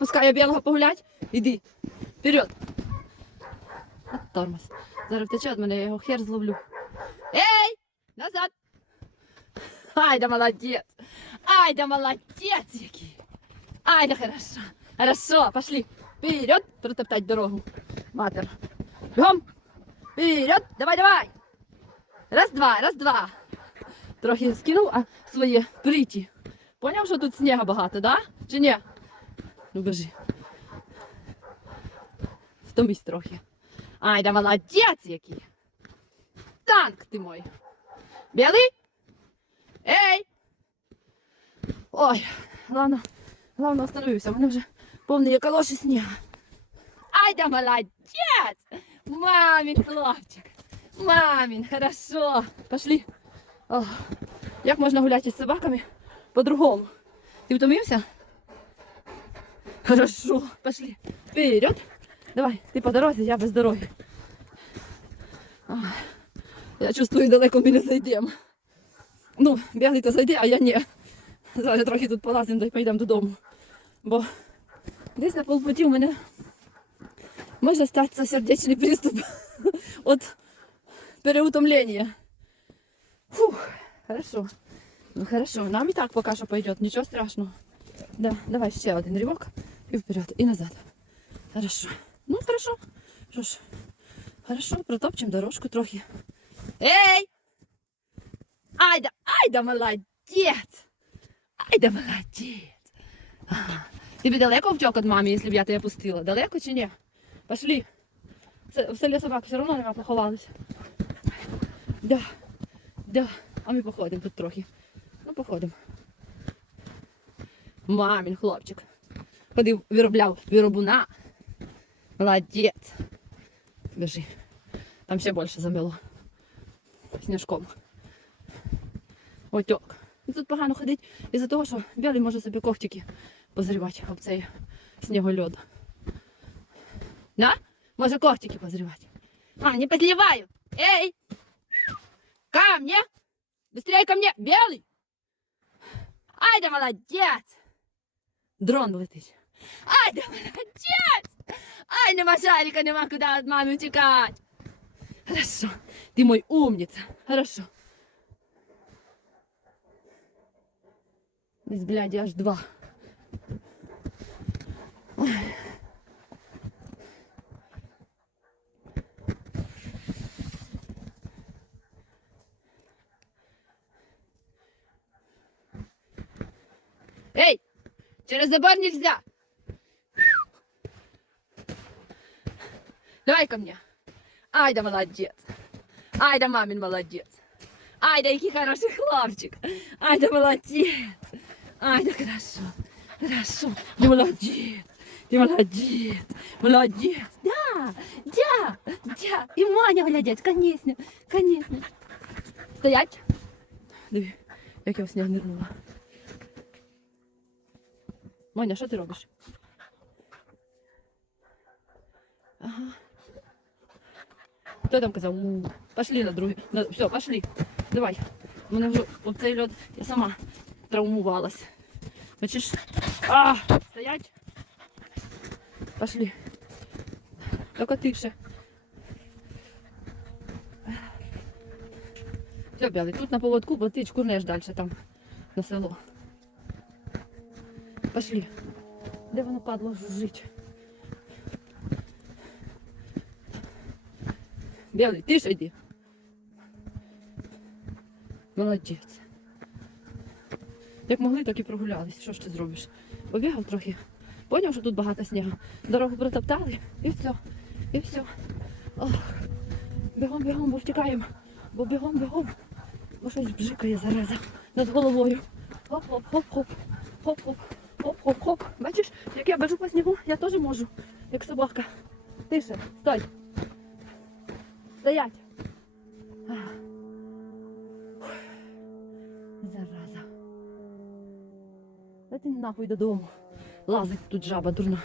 Пускаю білого погулять. Іди. Вперед. Тормоз. Зараз втече від мене, я його хер зловлю. Ей! Назад! Ай, да молодець! Ай, да молодець який! Ай, да хорошо! Хорошо, пошли! Вперед! Протоптать дорогу. Матер. Бігом! Вперед! Давай, давай! Раз, два, раз, два. Трохи скинув, а своє приті. Поняв, що тут снігу багато, да? Чи ні? Ну бежи. Втомись трохи. Ай, да молодець який. Танк ти мой. Білий? Ей! Ой, главное, главное остановився. У мене вже повний калоші сніга. Ай, да молодець! Мамин хлопчик. Мамин, хорошо. Пошли. Ох, як можна гуляти з собаками по-другому? Ти втомився? Хорошо, пошли. Вперед. Давай, ти по дорозі, я без дороги. Ах, Я чувствую, далеко ми не зайдемо. Ну, білий то зайде, а я ні. Зараз трохи тут полазимо, да й поїдемо додому. Бо десь на полпуті у мене може статися сердечний приступ от переутомления. Фух, хорошо. Ну хорошо, нам и так пока что пойдет, ничего страшного. Да, давай ще один ривок И вперед, и назад. Хорошо. Ну хорошо. Ж, хорошо, протопчем дорожку трохи. Ей! Ай да, ай да молодець! Ай да молодець! Ага. Тобі далеко втек від мами, якщо б я тебе пустила? Далеко чи ні? Пошли. В селі собак все одно нема поховалися. Да, да. А ми походимо тут трохи. Ну, походимо. Мамін хлопчик Ходив, виробляв виробуна. Молодець. Біжи. Там ще більше замило. Сніжком. Отьок. І тут погано ходить із-за того, що білий може собі когтики позрівати об цей снігольод. Да? Може когтики позрівати. А, не подливаю. Эй! Ко мне! Быстрее ко мне! Белый! Ай да молодец! Дрон летить. Ай да молодец! Ай, нема шарика, нема куда от мамы утекать. Хорошо. Ты мой умница. Хорошо. Десь, бляді, аж два. Эй! Через забор нельзя! Давай ко мне. Ай да молодец. Ай да мамин молодец. Ай да який хороший хлопчик. Ай да молодец. Ай да хорошо. Хорошо. Ты молодец. Ты молодец. Молодец. Да. Да. Да. І Маня молодець, конечно. Конечно. Стоять. Диви, як я в сніг нирнула. Маня, що ти робиш? Хто там казав? Пошли на другий. На... Все, пошли. Давай. У мене вже цей льод я сама травмувалась. Бачиш? А, стоять. Пошли. Только тише. Все, білий, тут на поводку, бо ти чкурнеш далі там на село. Пошли. Де воно падло жужить? Білий, ти ж йди. Молодець. Як могли, так і прогулялись. Що ж ти зробиш? Побігав трохи. Поняв, що тут багато снігу. Дорогу протоптали і все. І все. Ох. Бігом, бігом, бо втікаємо. Бо бігом, бігом. Бо щось бжикає зараза над головою. Хоп-хоп-хоп-хоп. Хоп-хоп. Хоп-хоп-хоп. Бачиш, як я бежу по снігу, я теж можу, як собака. Тише, стой. Стоять. Зараза. Дайте нахуй додому. Лазить тут жаба дурна.